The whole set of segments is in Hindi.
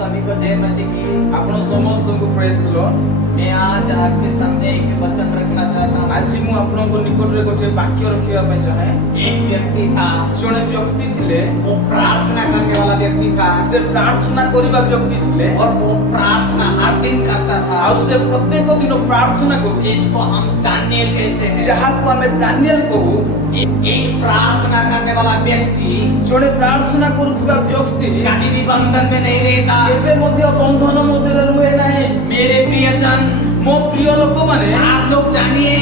सभी को जय मसीह की। ଆପଣ ସମସ୍ତଙ୍କୁ ପ୍ରେଜ୍ ଦ ଲର୍ଡ। मैं आज आपके सामने एक वचन रखना चाहता हूँ। ଆଜି ମୁଁ ଆପଣଙ୍କ ନିକଟରେ ଗୋଟେ ବାକ୍ୟ ରଖିବା ପାଇଁ ଚାହେଁ। एक व्यक्ति था, ଜଣେ ବ୍ୟକ୍ତି ଥିଲେ, वो प्रार्थना करने वाला व्यक्ति था ସେ ପ୍ରାର୍ଥନା କରିବା ବ୍ୟକ୍ତି ଥିଲେ और वो प्रार्थना हर दिन करता था, ଆଉ ସେ ପ୍ରତ୍ୟେକ ଦିନ ପ୍ରାର୍ଥନା କରୁଛି, जिसको हम दानिएल कहते हैं। ଯାହାକୁ ଆମେ ଦାନିଏଲ କହୁ। एक प्रार्थना करने वाला व्यक्ति ଜଣେ ପ୍ରାର୍ଥନା କରୁଥିବା ବ୍ୟକ୍ତି कभी भी बंधन में नहीं रहता। କେବେ ମଧ୍ୟ ବନ୍ଧନ ମଧ୍ୟରେ ରୁହେ ନାହିଁ। मेरे प्रियजन, ମୋ ପ୍ରିୟ ଲୋକମାନେ, आप लोग जानिए,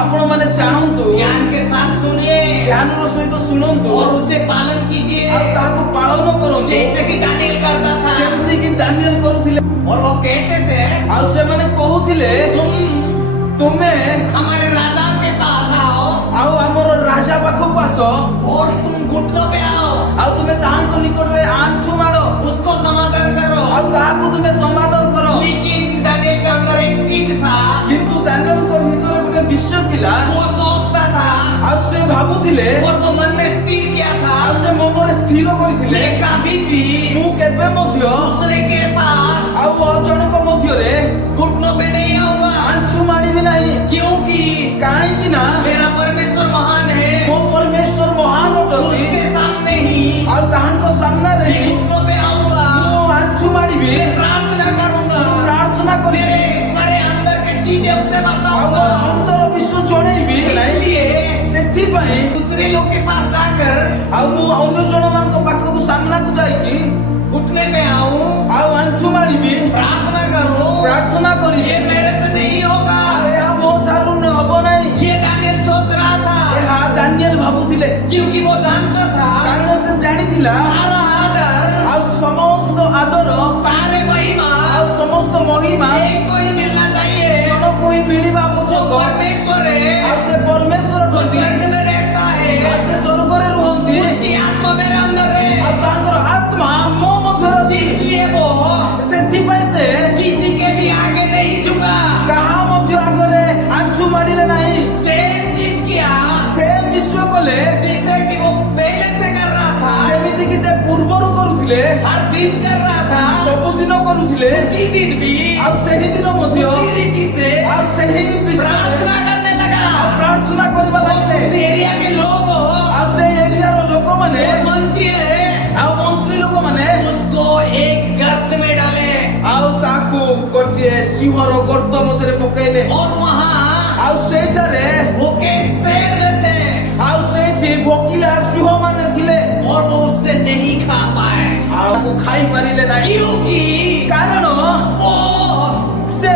ଆପଣମାନେ ଜାଣନ୍ତୁ, ध्यान के साथ सुनिए ଧ୍ୟାନର ସହିତ ଶୁଣନ୍ତୁ और उसे पालन कीजिए, ଆଉ ତାହାକୁ ପାଳନ କରନ୍ତୁ, जैसे कि दानिएल करता था। ଯେମିତି କି ଦାନିଏଲ କରୁଥିଲେ। और वो कहते थे, ଆଉ ସେମାନେ କହୁଥିଲେ, ତୁମେ हमारे राजा के पास आओ ଆଉ ଆମର ରାଜା ପାଖକୁ ଆସ, और तुम घुटनों पे आओ, ଆଉ ତୁମେ ତାହାଙ୍କ ନିକଟରେ ଆଣ୍ଠୁ ମାଡ଼, उसको समाधान करो। ଆଉ ତାହାକୁ ତୁମେ ସମାଧାନ କର। लेकिन दानिएल के अंदर एक चीज था, କିନ୍ତୁ ଦାନିଏଲଙ୍କ ଭିତରେ ଗୋଟେ ବିଷୟ ଥିଲା। वो सोचता था ଆଉ ସେ ଭାବୁଥିଲେ, और वो मन में स्थिर किया था, ଆଉ ସେ ମନରେ ସ୍ଥିର କରିଥିଲେ, मैं कभी भी ମୁଁ କେବେ ମଧ୍ୟ दूसरे के पास ଆଉ ଜଣଙ୍କ ମଧ୍ୟରେ घुटनों पे नहीं आऊंगा, ଆଣ୍ଠୁ ମାଡ଼ିବି ନାହିଁ। क्योंकि କାହିଁକି ନା मेरा परमेश्वर महान है। ମୋ ପରମେଶ୍ୱର ମହାନ ଅଟନ୍ତି। उसके सामने ही ଆଉ ତାହାଙ୍କ ସାମ୍ନାରେ मैं घुटनों पे आऊंगा, ମୁଁ ଆଣ୍ଠୁ ମାଡ଼ିବି, मैं प्रार्थना करूंगा, ମୁଁ ପ୍ରାର୍ଥନା କରିବି, मेरे सारे अंदर के चीजें उसे ଆଉ बताऊंगा। ମୋର ଅନ୍ତର ବିଷୟ ଜଣେଇବି। इसलिए ସେଥିପାଇଁ दूसरे लोग के पास जाकर ଆଉ ମୁଁ ଅନ୍ୟ ଜଣମାନଙ୍କ ପାଖକୁ ସାମ୍ନାକୁ ଯାଇକି घुटने पे आऊं, ଆଉ ଆଣ୍ଠୁ ମାଡ଼ିବି, प्रार्थना करूं, ପ୍ରାର୍ଥନା କରିବି। ये मेरे से नहीं होगा। ଏହା ମୋ ଠାରୁ ହବ ନାହିଁ। ये दानिएल सोच रहा था, ଏହା ଦାନିଏଲ ଭାବୁଥିଲେ, क्योंकि वो जानता था କାରଣ ସେ ଜାଣିଥିଲା सारा आदर, ଆଉ ସମସ୍ତ ଆଦର सारे महिमा ଆଉ ସମସ୍ତ ମହିମା एक को ही मिलना चाहिए। ଜଣକୁ ହିଁ ମିଳିବା वो ଆବଶ୍ୟକ। परमेश्वर है, ଆଉ ସେ ପରମେଶ୍ୱର वो ଅଟନ୍ତି, स्वर्ग में रहता है, ଆଉ ସେ ସ୍ୱର୍ଗରେ ରୁହନ୍ତି, उसकी आत्मा मेरे अंदर ଆଉ है। ତାଙ୍କର ଆତ୍ମା ମୋ ମଧ୍ୟରେ ଅଛି। इसलिए वो ସେଥିପାଇଁ ସେ किसी के भी आगे नहीं झुका। କାହା ମଧ୍ୟ ଆଗରେ ଆଣ୍ଠୁ ମାଡ଼ିଲେ ନାହିଁ। सेम चीज किया ସେ ବିଶ୍ଵ କଲେ जैसे कि वो पहले से कर रहा था, ଯେମିତି କି ସେ ପୂର୍ବରୁ କରୁଥିଲେ, हर दिन कर रहा था, ସବୁଦିନ କରୁଥିଲେ, उसी दिन भी ଆଉ ସେହି ଦିନ ମଧ୍ୟ उसी रीति से ଆଉ ସେହି ବିଷୟରେ प्रार्थना करने लगा। ଆଉ ପ୍ରାର୍ଥନା କରିବା उस ଲାଗିଲେ। एरिया के लोग हो ଆଉ ସେ ଏରିଆର ଲୋକମାନେ और मंत्री है, ଆଉ ମନ୍ତ୍ରୀ ଲୋକମାନେ उसको एक गर्त में डाले ଆଉ ତାକୁ ଗୋଟିଏ ସିଂହର ଗର୍ତ୍ତ ମଧ୍ୟରେ ପକେଇଲେ। और वहाँ ଆଉ ସେଇଠାରେ भूखे शेर थे ଆଉ ସେଇଠି ଭୋକିଲା ସିଂହ ମାନେ ଥିଲେ। और वो उससे नहीं खा पाए, ଆଉ ଖାଇ ପାରିଲେ ନାହିଁ, क्योंकि କାରଣ वो ସେ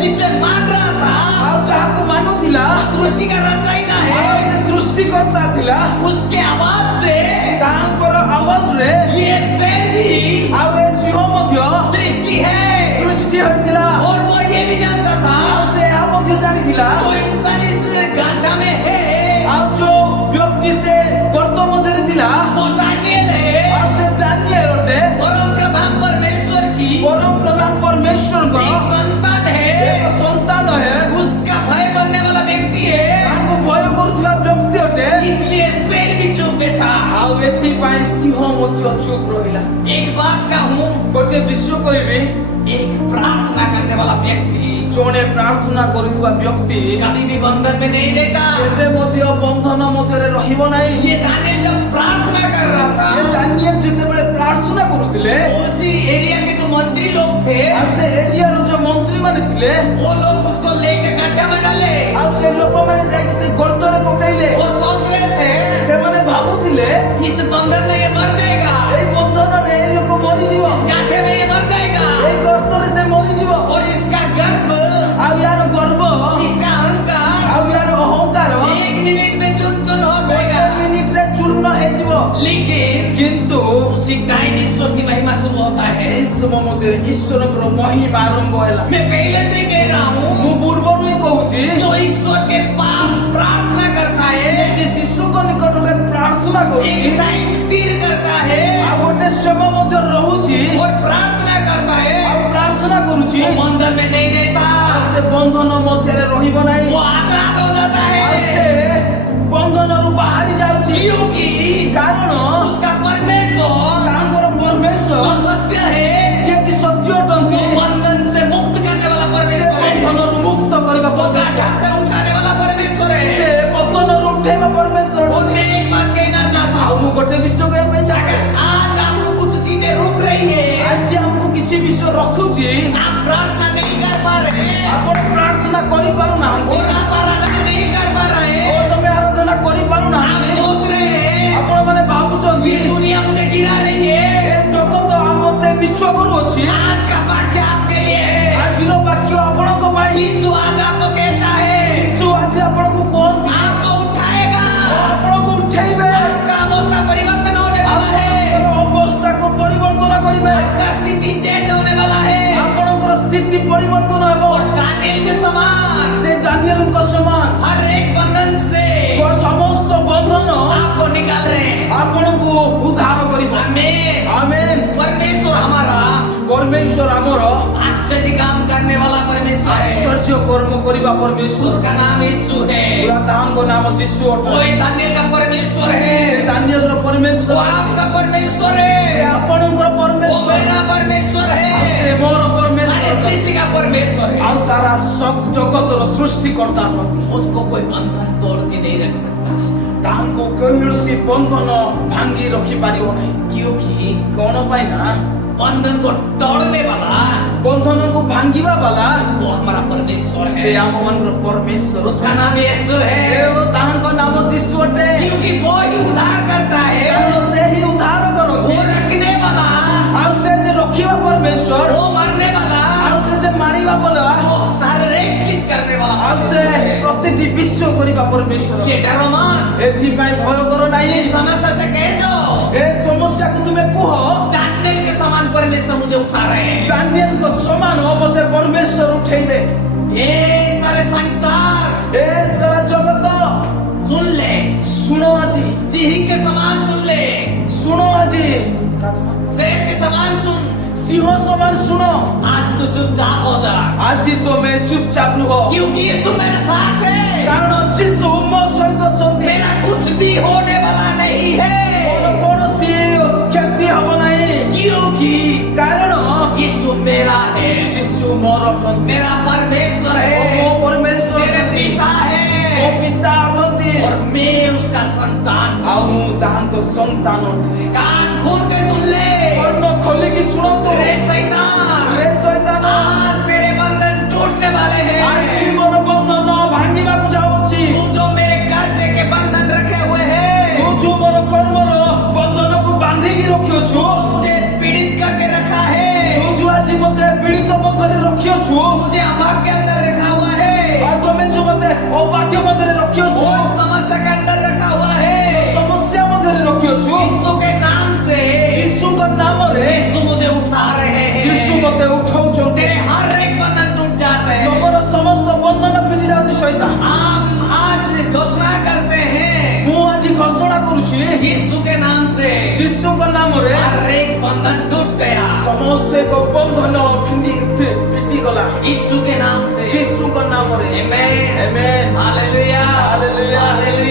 जिसे मान रहा था, ଆଉ ଯାହାକୁ ମାନୁଥିଲା, सृष्टि का रचयिता ଆଉ है, ସେ ସୃଷ୍ଟିକର୍ତ୍ତା ଥିଲା, उसके आवाज से ତାହାଙ୍କର ଆୱାଜରେ ये शेर भी ଆଉ ଏ ସିଂହ ମଧ୍ୟ सृष्टि है। ସୃଷ୍ଟି ହୋଇଥିଲା। और वो ये भी जानता था ଆଉ ସେ ଏହା ମଧ୍ୟ ଜାଣିଥିଲା, जो इंसान इस गाढ़ा में है ଆଉ ଯୋଉ ବ୍ୟକ୍ତି ସେ ଗର୍ତ୍ତ ମଧ୍ୟରେ ଥିଲା, वो दानिएल है, ଆଉ ସେ ଦାନିଏଲ ଅଟେ, परम प्रधान परमेश्वर की ପରମ ପ୍ରଧାନ ପରମେଶ୍ୱରଙ୍କର एक संतान है, ଏକ ସନ୍ତାନ ହେ, उसका भय बनने वाला व्यक्ति है। ତାଙ୍କୁ ଭୟ କରୁଥିବା ବ୍ୟକ୍ତି ଅଟେ। इसलिए शेर भी चुप बैठा। ଆଉ ଏଥିପାଇଁ ସିଂହ ମଧ୍ୟ ଚୁପ୍ ରହିଲା। एक बात कहूँ, ଗୋଟିଏ ବିଷୟ କହିବି, एक प्रार्थना करने वाला व्यक्ति ଜଣେ ପ୍ରାର୍ଥନା କରୁଥିବା ବ୍ୟକ୍ତି कभी भी बंधन में नहीं रहता। କେବେ ମଧ୍ୟ ବନ୍ଧନ ମଧ୍ୟରେ ରହିବ ନାହିଁ। ये दानिएल जब प्रार्थना कर रहा ଏ था, ଦାନିଏଲ ଯେତେବେଳେ ପ୍ରାର୍ଥନା କରୁଥିଲେ, उसी एरिया के जो मंत्री लोग थे, ଆଉ ସେ ଏରିଆର ଯୋଉ ମନ୍ତ୍ରୀ ମାନେ ଥିଲେ, वो लोग उसको लेके गड्ढा में डाले ଆଉ ସେ ଲୋକମାନେ ଯାଇକି ସେ ଗର୍ତ୍ତରେ ପକାଇଲେ। और सोच रहे थे ସେମାନେ ଭାବୁଥିଲେ, इस बंधन में ये मर जाएगा, ଏଇ ବନ୍ଧନରେ ଏ ଲୋକ ମରିଯିବ, इस गाढ़े में ये मर जाएगा, ଏଇ ଗର୍ତ୍ତରେ ସେ ମରିଯିବ, और इसका गर्व, ଆଉ ୟାର ଗର୍ବ, इसका अहंकार ଆଉ ୟାର ଅହଙ୍କାର एक मिनट में चुन चुन हो जाएगा। ମିନିଟରେ ଚୂର୍ଣ୍ଣ ହେଇଯିବ। लेकिन କିନ୍ତୁ उसी टाइम ईश्वर की महिमा शुरू होता है। ଏହି ସମୟ ମଧ୍ୟରେ ଈଶ୍ୱରଙ୍କର ମହିମା ଆରମ୍ଭ ହେଲା। मैं पहले से ही कह रहा ମୁଁ हूँ, ପୂର୍ବରୁ ହିଁ କହୁଛି, जो ईश्वर के पास प्रार्थना करता है, ଯେ ଯୀଶୁଙ୍କ ନିକଟରେ ପ୍ରାର୍ଥନା କରୁଛି, एक टाइम स्थिर करता है ଆଉ ଗୋଟେ ସମୟ ମଧ୍ୟ ରହୁଛି, और प्रार्थना करता है, ଆଉ ପ୍ରାର୍ଥନା କରୁଛି, वो बंधन में नहीं रहता, ସେ ବନ୍ଧନ ମଧ୍ୟରେ ରହିବ ନାହିଁ, वो आजाद हो जाता ଆଉ है। ସେ ବନ୍ଧନରୁ ବାହାରି ଯାଉଛି। क्योंकि କାରଣ उसका परमेश्वर ତାଙ୍କର ପରମେଶ୍ୱର जो सत्य है, ଯିଏ କି ଆଜି ଆମକୁ କିଛି ବିଷୟ ରଖୁଛି आप प्रार्थना नहीं कर पा रहे हैं, ଆପଣ ପ୍ରାର୍ଥନା କରିପାରୁନାହାନ୍ତି और आप आराधना नहीं कर पा रहे ଓ हैं, ତମେ ଆରାଧନା आप କରିପାରୁନାହାନ୍ତି सोच रहे हैं ଆପଣ ମାନେ ଭାବୁଛନ୍ତି ये दुनिया मुझे गिरा रही ଏ है। ଜଗତ ଆମତେ ମିଛ କରୁଅଛି आज का वाक्य आपके लिए है। ଆଜିର ବାକ୍ୟ ଆପଣଙ୍କ ପାଇଁ यीशु आज आपको कहता है, ଯୀଶୁ ଆଜି ଆପଣଙ୍କୁ କୁହନ୍ତି आपको उठाएगा, ଆପଣଙ୍କୁ ଉଠେଇବେ आपका अवस्था परिवर्तन होने वाला है, ଆପଣଙ୍କର ଅବସ୍ଥାକୁ ପରିବର୍ତ୍ତନ କରିବେ आपका स्थिति चेंज होने वाला है। ଆପଣଙ୍କର ସ୍ଥିତି ପରିବର୍ତ୍ତନ ହେବ और दानिएल के समान ସେ ଦାନିଏଲଙ୍କ ସମାନ हर एक बंधन से ସମସ୍ତ ବନ୍ଧନ आपको निकाल रहे हैं। ଆପଣଙ୍କୁ ଉଦ୍ଧାର କରିବ आमीन। ଆମେନ୍ परमेश्वर हमारा ପରମେଶ୍ୱର ଆମର आश्चर्य काम करने वाला परमेश्वर है। ଆଶ୍ଚର୍ଯ୍ୟ କର୍ମ କରିବା ପରମେଶ୍ୱର उसका नाम यीशु है। ପୁରା ତାହାଙ୍କ ନାମ ଯୀଶୁ ଅଟେ वो ही दानिएल का परमेश्वर है, ସେ ଦାନିଏଲର वो ପରମେଶ୍ୱର आपका परमेश्वर ସେ है, ଆପଣଙ୍କର वो ପରମେଶ୍ୱର मेरा परमेश्वर ସେ है, ମୋର सारे ପରମେଶ୍ୱର सृष्टि का परमेश्वर है। ଆଉ ସାରା ଜଗତର ସୃଷ୍ଟିକର୍ତ୍ତା ଅଟନ୍ତି उसको कोई बंधन तोड़ के नहीं रख सकता, ତାହାଙ୍କୁ କୌଣସି ବନ୍ଧନ ଭାଙ୍ଗି ରଖିପାରିବ ନାହିଁ क्योंकि କଣ ପାଇଁ ନା बंधन को तोड़ने वाला ବନ୍ଧନକୁ ଭାଙ୍ଗିବା ବାଲା वो हमारा परमेश्वर ସେ है। ଆମମାନଙ୍କର ପରମେଶ୍ୱର उसका नाम यीशु है, ତାହାଙ୍କ ନାମ ଯୀଶୁ ଅଟେ क्योंकि वो ही उद्धार करता है, କାରଣ ସେ ହିଁ ଉଦ୍ଧାର କରନ୍ତି वो रखने वाला, ଆଉ ସେ ଯେ ରଖିବା ପରମେଶ୍ୱର वो मरने वाला, ଆଉ ସେ ଯେ ମାରିବା ବାଲା वो हर एक चीज करने वाला ଆଉ ସେ परमेश्वर है। ପ୍ରତିଟି ବିଶ୍ଵ କରିବା ପରମେଶ୍ୱର ये डरो मत, ଏଥିପାଇଁ ଭୟ କର ନାହିଁ ये समस्या से कह दो, ଏ ସମସ୍ୟାକୁ ତୁମେ କୁହ दानिएल के समान परमेश्वर मुझे उठा रहे हैं। ଦାନିଏଲଙ୍କ ସମାନ ମତେ ପରମେଶ୍ୱର ଉଠେଇବେ ये सारे संसार ଏ ସାରା ଜଗତ सुन ले, ଶୁଣ ଆଜି सिंह के समान सुन ले, ଶୁଣ ଆଜି शेर के समान सुन। ସିଂହ ସମାନ ଶୁଣ आज तू चुपचाप हो जा, ଆଜି ତମେ ଚୁପଚାପ ରୁହ क्योंकि यीशु मेरे साथ है, କାରଣ ଯୀଶୁ ମୋ ସହିତ ଅଛନ୍ତି मेरा कुछ भी होने वाला नहीं ମୋର है, କୌଣସି କ୍ଷତି ହବ ନାହିଁ क्योंकि କାରଣ यीशु मेरा है, ଯୀଶୁ ମୋର ଅଛନ୍ତି मेरा परमेश्वर ମୋ है, ପରମେଶ୍ୱର मेरे ଅଛନ୍ତି। पिता ମୋ है, ପିତା ଅଛନ୍ତି और मैं उसका संतान ଆଉ हूँ। ମୁଁ ତାହାଙ୍କ ସନ୍ତାନ ଅଟେ कान खोल के सुन ले, କର୍ଣ୍ଣ ଖୋଲିକି ଶୁଣନ୍ତୁ रे शैतान, ରେ ସୈତାନ आज तेरे बंधन टूटने वाले ଆଜି हैं। ମୋର ବନ୍ଧନ ଭାଙ୍ଗିବାକୁ ଯାଉଛି तू जो मेरे कर्जे के बंधन रखे हुए हैं, ତୁ ଯୋଉ ମୋର କର୍ମର ବନ୍ଧନକୁ ବାନ୍ଧିକି ରଖିଅଛୁ जो मुझे पीड़ित करके रखा है, ତୁ ଯୋଉ ଆଜି ମତେ ପୀଡ଼ିତ ମଧ୍ୟରେ ରଖିଅଛୁ मुझे अभाव के अंदर रखा हुआ है, ଆଉ ତମେ ଯୋଉ ମତେ ଅବାଧ୍ୟ ମଧ୍ୟରେ ରଖିଅଛୁ और समस्या के अंदर रखा हुआ है, ସମସ୍ୟା ମଧ୍ୟରେ ରଖିଅଛୁ यीशु के नाम से ଯୀଶୁଙ୍କ ନାମରେ यीशु मुझे उठा रहे ଯୀଶୁ हैं। ମତେ ଉଠାଉଛନ୍ତି तेरे हर एक बंधन टूट जाते हैं। ତମର ସମସ୍ତ ବନ୍ଧନ ଫିଟି ଯାଉଛି ସୈତାନ हम आज घोषणा करते हैं, ମୁଁ ଆଜି ଘୋଷଣା କରୁଛି यीशु के नाम से ଯୀଶୁଙ୍କ ନାମରେ हर एक बंधन टूट गया, ସମସ୍ତ ଏକ ବନ୍ଧନ ଫିଟିଗଲା यीशु के नाम से। ଯୀଶୁଙ୍କ ନାମରେ आमेन, ଆମେନ୍ हालेलुया, ହାଲେଲୁୟା हालेलुया।